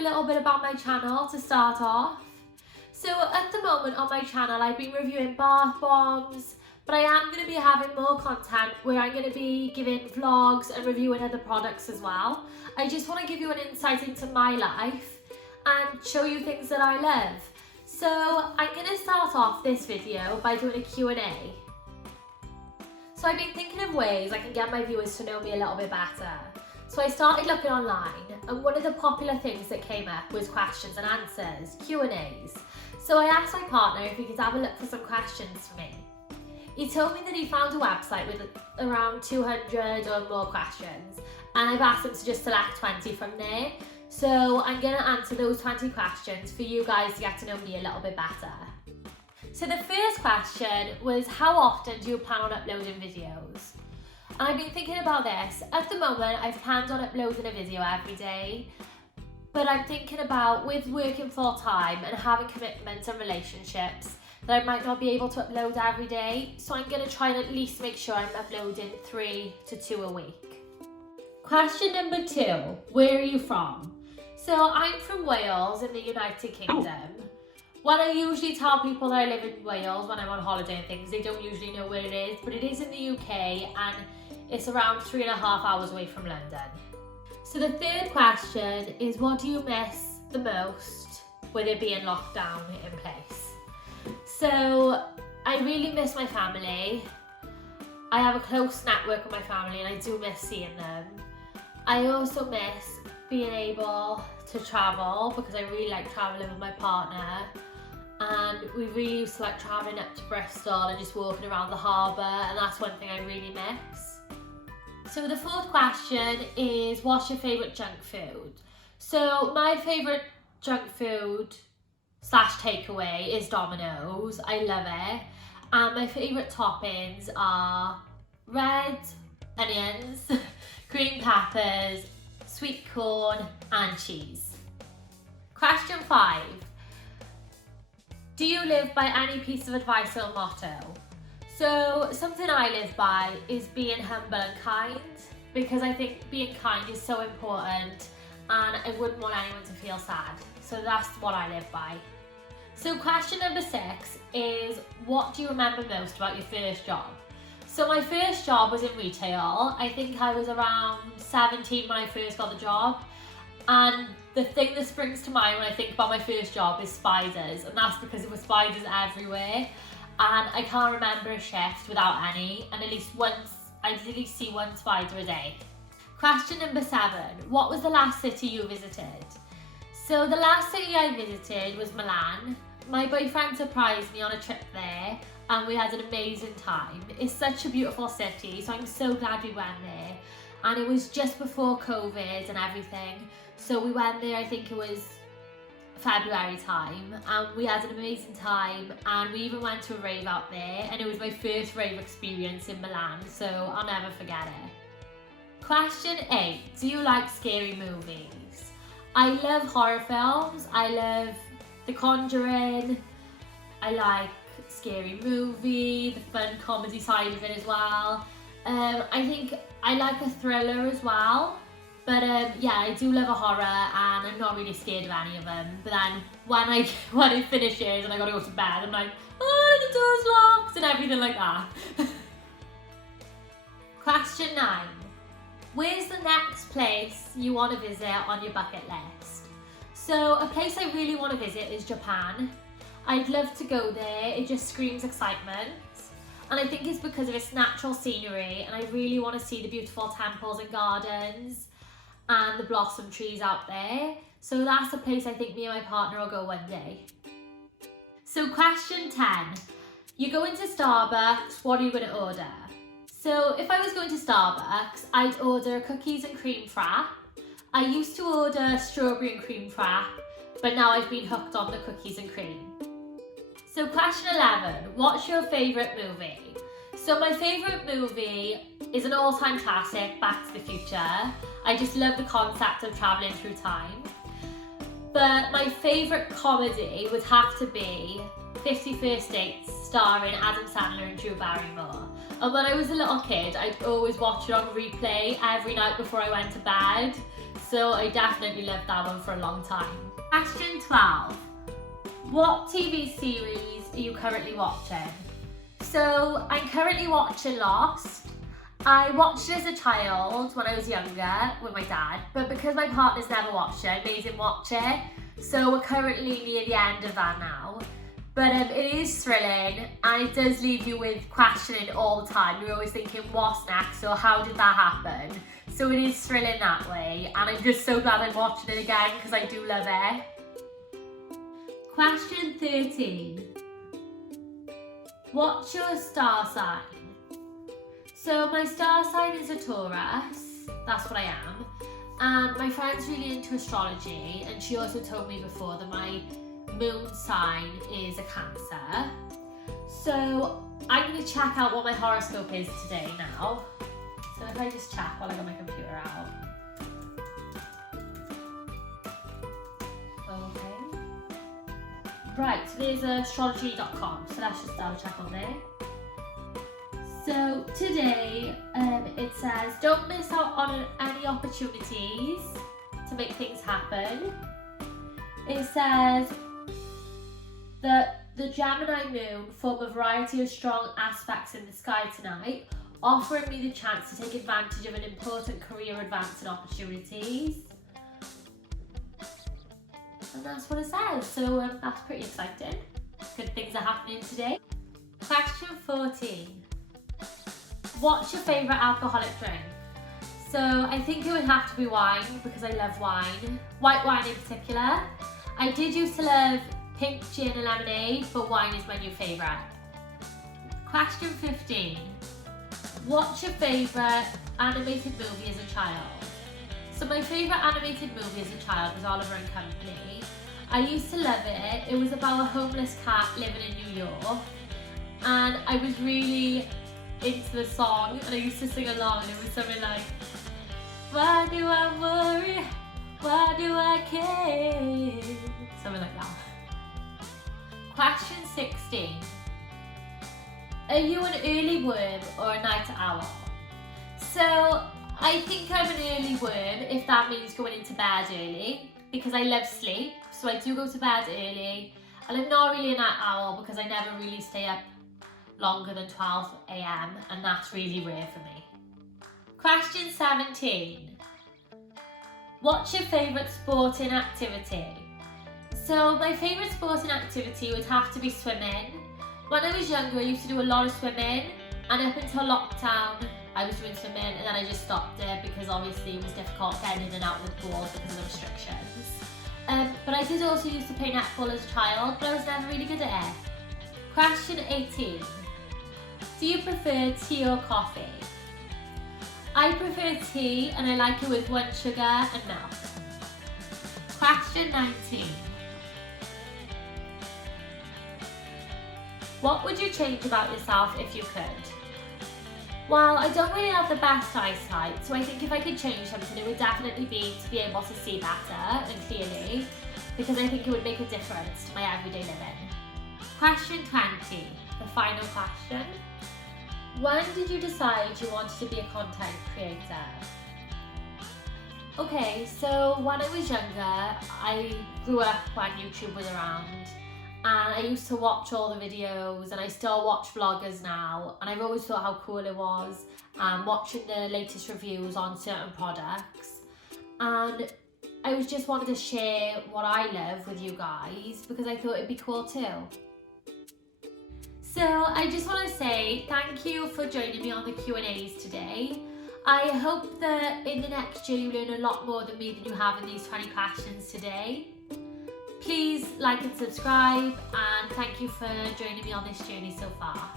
you a little bit about my channel to start off. So at the moment on my channel I've been reviewing bath bombs, but I am going to be having more content where I'm going to be giving vlogs and reviewing other products as well. I just want to give you an insight into my life and show you things that I love. So I'm going to start off this video by doing a Q&A. So I've been thinking of ways I can get my viewers to know me a little bit better. So I started looking online, and one of the popular things that came up was questions and answers, Q&As. So I asked my partner if he could have a look for some questions for me. He told me that he found a website with around 200 or more questions, and I've asked him to just select 20 from there. So I'm going to answer those 20 questions for you guys to get to know me a little bit better. So the first question was, how often do you plan on uploading videos? And I've been thinking about this. At the moment, I've planned on uploading a video every day, but I'm thinking about, with working full time and having commitments and relationships, that I might not be able to upload every day. So I'm going to try and at least make sure I'm uploading 3 to 2 a week. Question number 2, where are you from? So I'm from Wales in the United Kingdom. When I usually tell people that I live in Wales when I'm on holiday and things, they don't usually know where it is, but it is in the UK and it's around 3.5 hours away from London. So the third question is, what do you miss the most with it being lockdown in place? So I really miss my family. I have a close network with my family and I do miss seeing them. I also miss being able to travel because I really like travelling with my partner. And we really used to like travelling up to Bristol and just walking around the harbour, and that's one thing I really miss. So the fourth question is, what's your favourite junk food? So my favourite junk food / takeaway is Domino's. I love it. And my favourite toppings are red onions, green peppers, sweet corn and cheese. Question 5. Do you live by any piece of advice or motto? So something I live by is being humble and kind, because I think being kind is so important and I wouldn't want anyone to feel sad. So that's what I live by. So question number 6 is, what do you remember most about your first job? So my first job was in retail. I think I was around 17 when I first got the job. And the thing that springs to mind when I think about my first job is spiders, and that's because there were spiders everywhere, and I can't remember a shift without any, and at least once, I did at least see one spider a day. Question number 7, what was the last city you visited? So the last city I visited was Milan. My boyfriend surprised me on a trip there and we had an amazing time. It's such a beautiful city, so I'm so glad we went there. And it was just before COVID and everything. So we went there, I think it was February time, and we had an amazing time, and we even went to a rave out there, and it was my first rave experience in Milan, so I'll never forget it. Question 8, do you like scary movies? I love horror films, I love The Conjuring, I like Scary Movie, the fun comedy side of it as well. I think I like a thriller as well. But yeah, I do love a horror and I'm not really scared of any of them. But then when it finishes and I gotta go to bed, I'm like, oh, the door's locked and everything like that. Question 9. Where's the next place you want to visit on your bucket list? So a place I really want to visit is Japan. I'd love to go there, it just screams excitement. And I think it's because of its natural scenery, and I really want to see the beautiful temples and gardens and the blossom trees out there. So that's the place I think me and my partner will go one day. So question 10, you go into Starbucks, what are you going to order? So if I was going to Starbucks, I'd order cookies and cream frap. I used to order strawberry and cream frap, but now I've been hooked on the cookies and cream. So question 11, what's your favourite movie? So my favourite movie is an all-time classic, Back to the Future. I just love the concept of travelling through time. But my favourite comedy would have to be 50 First Dates, starring Adam Sandler and Drew Barrymore. And when I was a little kid, I'd always watch it on replay every night before I went to bed. so I definitely lived that one for a long time. Question 12. What TV series are you currently watching? So I'm currently watching Lost. I watched it as a child when I was younger with my dad, but because my partner's never watched it, I made him watch it. So we're currently near the end of that now. But it is thrilling, and it does leave you with questioning all the time. You're always thinking, what's next, or how did that happen? So it is thrilling that way, and I'm just so glad I'm watching it again because I do love it. Question 13. What's your star sign? So my star sign is a Taurus, that's what I am. And my friend's really into astrology, and she also told me before that my moon sign is a Cancer. So I'm going to check out what my horoscope is today now. So if I just check while I got my computer out. Okay. Right, so there's astrology.com, so let's just double check on there. So today it says, don't miss out on any opportunities to make things happen. It says that the Gemini moon form a variety of strong aspects in the sky tonight, offering me the chance to take advantage of an important career advance and opportunities. And that's what it says, so that's pretty exciting. Good things are happening today. Question 14. What's your favourite alcoholic drink? So I think it would have to be wine because I love wine. White wine in particular. I did used to love pink gin and lemonade, but wine is my new favourite. Question 15. What's your favourite animated movie as a child? So my favourite animated movie as a child was Oliver and Company. I used to love it. It was about a homeless cat living in New York. And I was really into the song, and I used to sing along, and it was something like, why do I worry, why do I care, something like that. Question 16. Are you an early worm or a night owl? So I think I'm an early worm, if that means going into bed early, because I love sleep, so I do go to bed early, and I'm not really a night owl because I never really stay up longer than 12 AM, and that's really rare for me. Question 17. What's your favourite sporting activity? So my favourite sporting activity would have to be swimming. When I was younger, I used to do a lot of swimming, and up until lockdown, I was doing swimming, and then I just stopped it because obviously it was difficult getting in and out of the pool because of the restrictions. But I did also used to play netball as a child, but I was never really good at it. Question 18. Do you prefer tea or coffee? I prefer tea, and I like it with 1 sugar and milk. Question 19. What would you change about yourself if you could? Well, I don't really have the best eyesight, so I think if I could change something, it would definitely be to be able to see better and clearly, because I think it would make a difference to my everyday living. Question 20, the final question. When did you decide you wanted to be a content creator? Okay, so when I was younger, I grew up when YouTube was around, and I used to watch all the videos, and I still watch vloggers now, and I've always thought how cool it was watching the latest reviews on certain products, and I was just wanted to share what I love with you guys because I thought it'd be cool too. So I just want to say thank you for joining me on the Q&As today. I hope that in the next year you learn a lot more than me than you have in these 20 questions today. Please like and subscribe, and thank you for joining me on this journey so far.